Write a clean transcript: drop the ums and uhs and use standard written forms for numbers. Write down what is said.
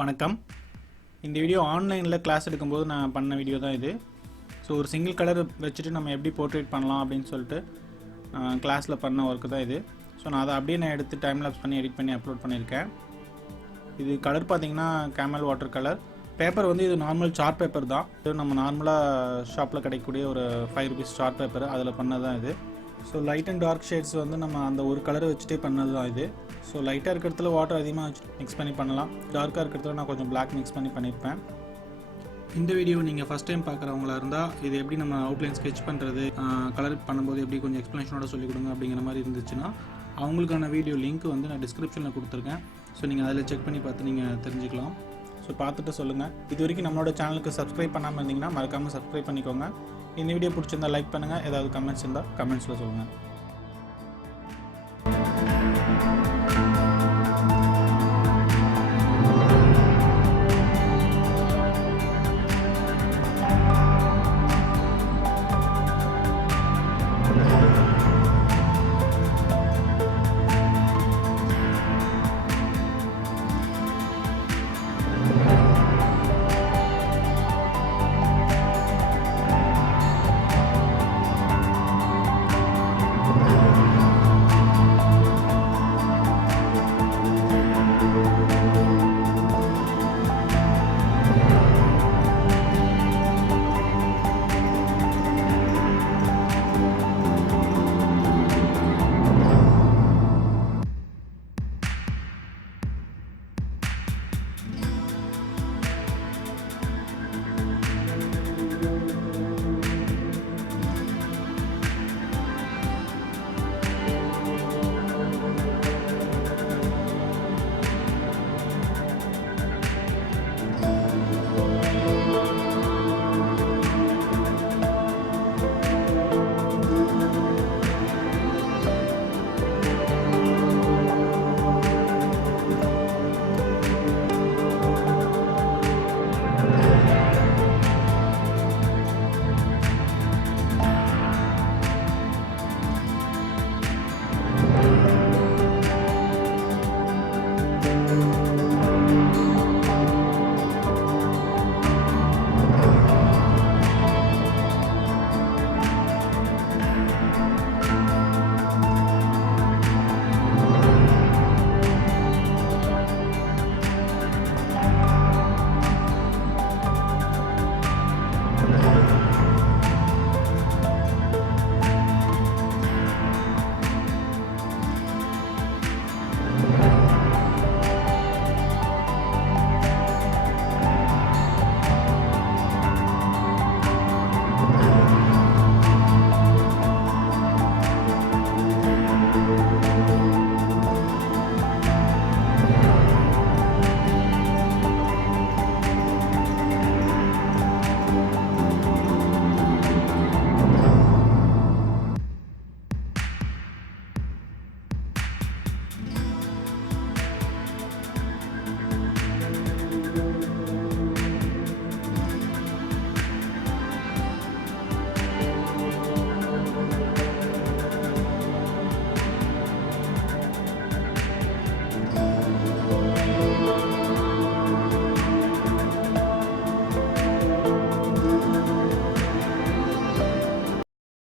வணக்கம். இந்த வீடியோ ஆன்லைனில் கிளாஸ் எடுக்கும்போது நான் பண்ண வீடியோ தான் இது. ஸோ ஒரு சிங்கிள் கலர் வச்சுட்டு நம்ம எப்படி போர்ட்ரேட் பண்ணலாம் அப்படின்னு சொல்லிட்டு கிளாஸில் பண்ண ஒர்க்கு தான் இது. ஸோ நான் அதை அப்படியே நான் எடுத்து டைம் லாப்ஸ் பண்ணி எடிட் பண்ணி அப்லோட் பண்ணியிருக்கேன். இது கலர் பார்த்திங்கன்னா கேமல் வாட்டர் கலர். பேப்பர் வந்து இது நார்மல் சார்ட் பேப்பர் தான். இது நம்ம நார்மலாக ஷாப்பில் கிடைக்கக்கூடிய ஒரு 5 rupees சார்ட் பேப்பர், அதில் பண்ணது தான் இது. So light and dark shades வந்து நம்ம அந்த ஒரு கலரை வச்சுட்டே பண்ணது தான் இது. ஸோ லைட்டாக இருக்கிறதுல வாட்டர் அதிகமாக வச்சு மிக்ஸ் பண்ணி பண்ணலாம். டார்க்காக இருக்கிறதுல நான் கொஞ்சம் பிளாக் மிக்ஸ் பண்ணி பண்ணியிருப்பேன். இந்த வீடியோ நீங்கள் ஃபஸ்ட் டைம் பார்க்குறவங்களா இருந்தால் இது எப்படி நம்ம அவுட்லைன் ஸ்கெட்ச் பண்ணுறது, கலர் பண்ணும்போது எப்படி கொஞ்சம் எக்ஸ்ப்ளனேஷனோட சொல்லிக் கொடுங்க அப்படிங்கிற மாதிரி இருந்துச்சுன்னா அவங்களுக்கான வீடியோ லிங்க் வந்து நான் டிஸ்கிரிப்ஷனில் கொடுத்துருக்கேன். ஸோ நீங்கள் அதில் செக் பண்ணி பார்த்து நீங்கள் தெரிஞ்சுக்கலாம். ஸோ பார்த்துட்டு சொல்லுங்கள். இது வரைக்கும் நம்மளோட சேனலுக்கு சப்ஸ்கிரைப் பண்ணாமல் இருந்தீங்கன்னா மறக்காமல் சப்ஸ்கிரைப் பண்ணிக்கோங்க. இந்த வீடியோ பிடிச்சிருந்தால் லைக் பண்ணுங்கள். ஏதாவது கமெண்ட்ஸ் இருந்தால் கமெண்ட்ஸில் சொல்லுங்கள்.